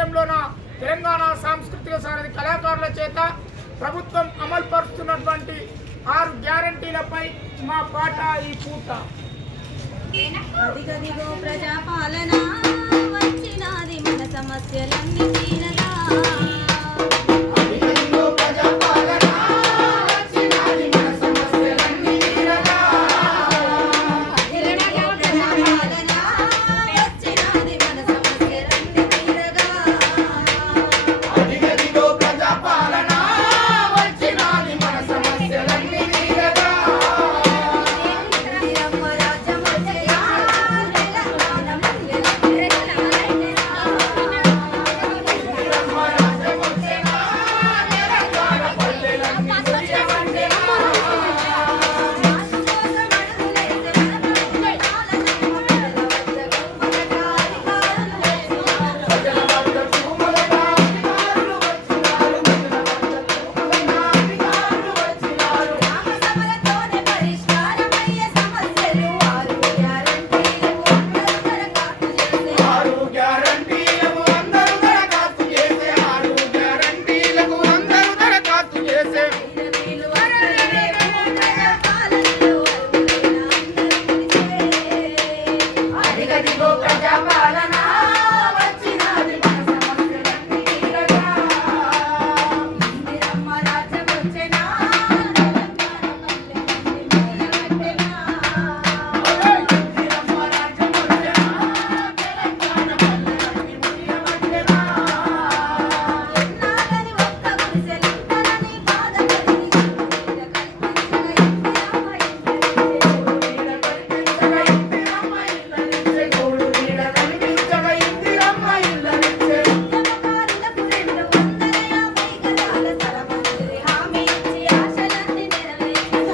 ఆధ్వర్యంలోన తెలంగాణ సాంస్కృతిక సారథి కళాకారుల చేత ప్రభుత్వం అమలు పరుస్తున్నటువంటి ఆరు గ్యారంటీలపై మా పాట ఈ పూట. ప్రజాపాలన వచ్చినది మన సమస్యలన్నీ